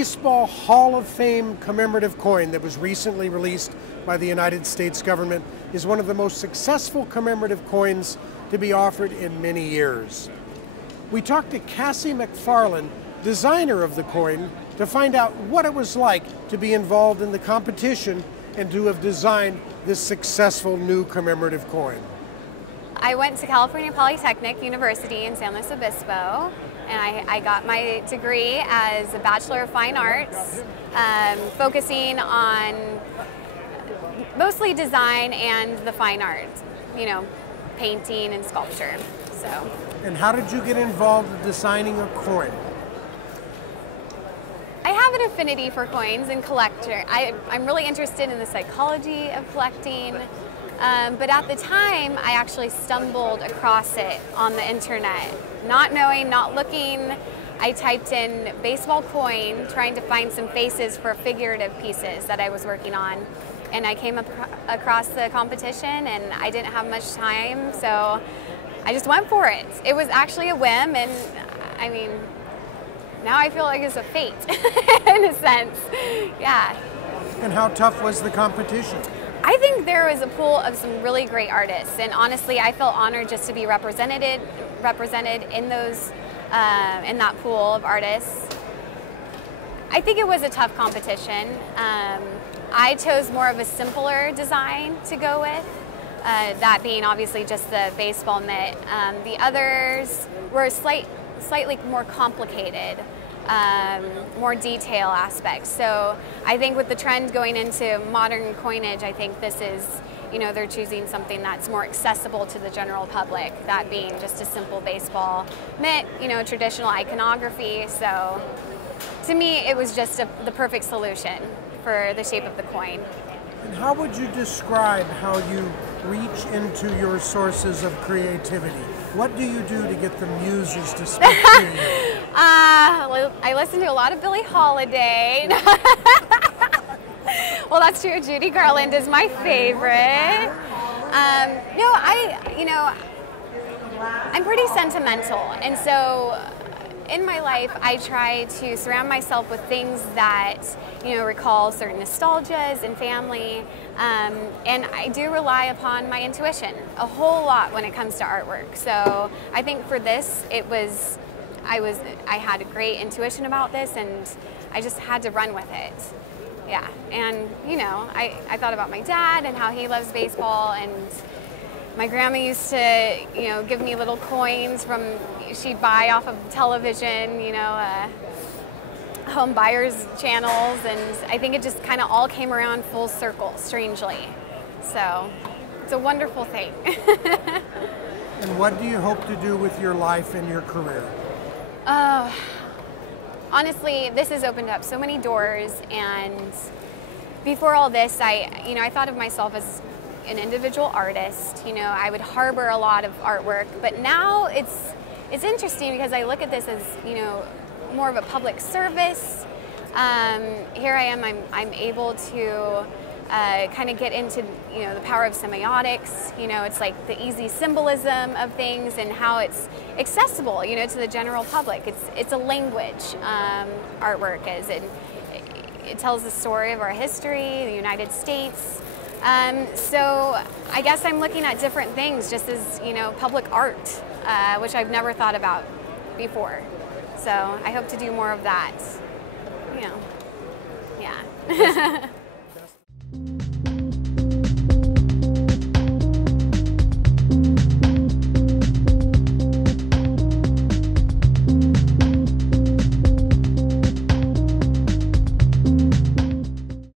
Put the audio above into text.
Baseball Hall of Fame commemorative coin that was recently released by the United States government is one of the most successful commemorative coins to be offered in many years. We talked to Cassie McFarland, designer of the coin, to find out what it was like to be involved in the competition and to have designed this successful new commemorative coin. I went to California Polytechnic University in San Luis Obispo, and I got my degree as a Bachelor of Fine Arts, focusing on mostly design and the fine arts, you know, painting and sculpture. So. And how did you get involved in designing a coin? I have an affinity for coins and collector. I'm really interested in the psychology of collecting, but at the time I actually stumbled across it on the internet. Not knowing, not looking, I typed in baseball coin, trying to find some faces for figurative pieces that I was working on. And I came across the competition, and I didn't have much time, so I just went for it. It was actually a whim, and I mean, now I feel like it's a fate, in a sense. Yeah. And how tough was the competition? I think there was a pool of some really great artists, and honestly, I felt honored just to be represented in those, in that pool of artists. I think it was a tough competition. I chose more of a simpler design to go with, that being obviously just the baseball mitt. The others were slightly more complicated, more detail aspects. So I think with the trend going into modern coinage, I think this is, you know, they're choosing something that's more accessible to the general public, that being just a simple baseball mitt, you know, traditional iconography. So to me, it was just the perfect solution for the shape of the coin. And how would you describe how you reach into your sources of creativity? What do you do to get the muses to speak to you? Well, I listen to a lot of Billie Holiday. Well, that's true. Judy Garland is my favorite. I'm pretty sentimental, and so in my life, I try to surround myself with things that, you know, recall certain nostalgias and family, and I do rely upon my intuition a whole lot when it comes to artwork. So I think for this, I had a great intuition about this, and I just had to run with it. Yeah, and you know, I thought about my dad and how he loves baseball, and my grandma used to, you know, give me little coins she'd buy off of television, you know, home buyers channels, and I think it just kind of all came around full circle, strangely. So it's a wonderful thing. And what do you hope to do with your life and your career? Honestly, this has opened up so many doors, and before all this, I thought of myself as an individual artist. You know, I would harbor a lot of artwork, but now it's interesting because I look at this as, you know, more of a public service. Here I am, I'm able to kind of get into, you know, the power of semiotics. You know, it's like the easy symbolism of things and how it's accessible, you know, to the general public. It's a language, artwork is. It tells the story of our history, the United States. So I guess I'm looking at different things just as, you know, public art, which I've never thought about before. So I hope to do more of that, you know, yeah.